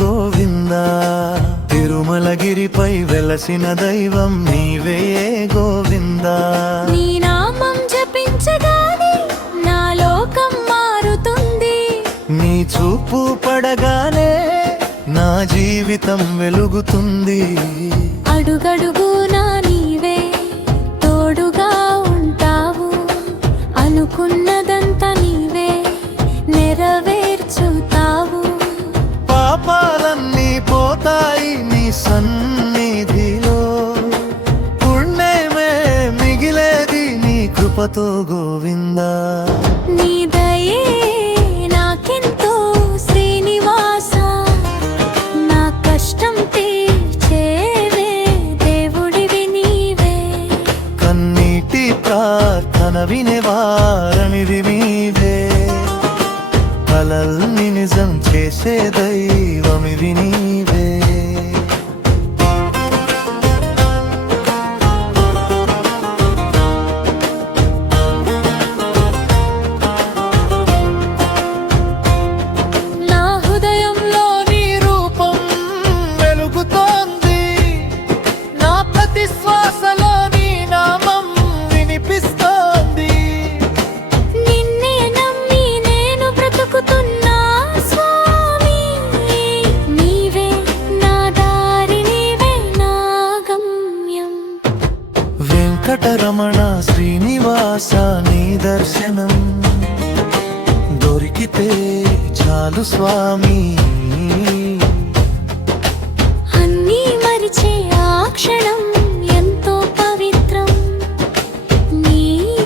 గోవిందా. తిరుమలగిరిపై వెలసిన దైవం నీవే గోవిందా. నీ నామం జపించగానే నా లోకం మారుతుంది. నీ చూపు పడగానే నా జీవితం వెలుగుతుంది. అడుగడుగునా నీవే తోడుగా ఉంటావు. అనుకున్నదంతా నీవే నెరవేర్చుతావు. పాపాలన్నీ పోతాయి నీ సన్నిధిలో. పుణ్యమే మిగిలేది నీ కృపతో గోవిందా. నీ దయే నాకెంతో శ్రీనివాస. నా కష్టం తీర్చేవే దేవుడివి నీవే. కన్నీటి ప్రార్థన వినేవారనివి నీవే. కలల్ని నిజం చేసే దైవమివి నీవే. నా హృదయంలో నీ రూపం వెలుగుతోంది. నా ప్రతి శ్వాసలో నీ నామం వినిపిస్తోంది. నిన్నే నమ్మి నేను బ్రతుకుతున్నా స్వామి. నీవే నా దారి, నీవే నా గమ్యం. వెంకటరమణ శ్రీనివాస నీ దర్శనం దొరికితే చాలు స్వామి. అన్నీ మరిచే ఆ క్షణం ఎంతో పవిత్రం. నీ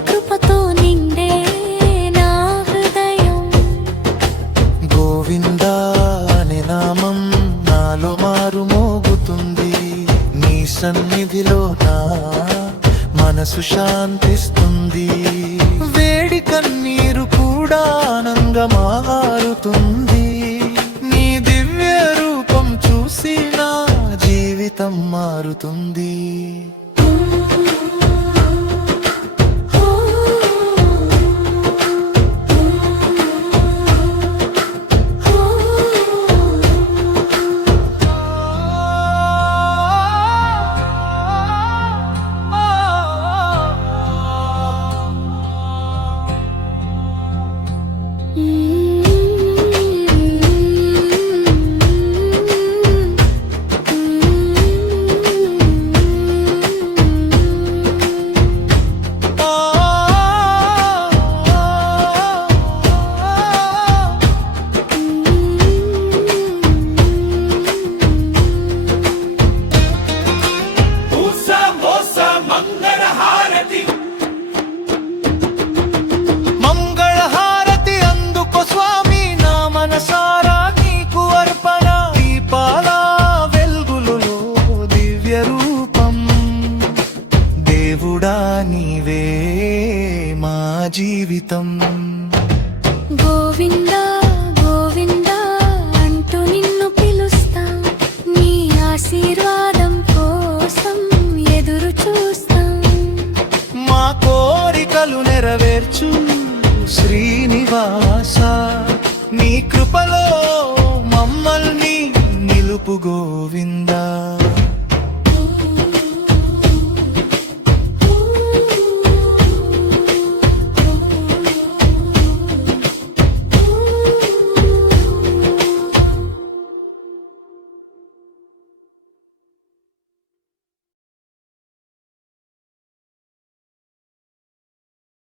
కృపతో నిండే నా హృదయం. గోవిందా అనే నామం నాలో మారు మోగుతుంది. నీ సన్నిధిలో నా మనసు శాంతిస్తుంది. వేడి కన్నీరు కూడా ఆనందంగా మారుతుంది. నీ దివ్య రూపం చూసి నా జీవితం మారుతుంది. మంగళహారతి అందుకో స్వామి నా మనసారా నీకు అర్పణ. దీపాల వెలుగులలో దివ్య రూపం. దేవుడా నీవే మా జీవితం. గోవిందా గోవిందా అంటూ నిన్ను పిలుస్తా. నీ ఆశీర్వాదం కోసం ఎదురు చూస్తాం. మా కోరికలు నెరవేర్చు శ్రీనివాస. నీ కృపలో మమ్మల్ని నిలుపు గోవిందా.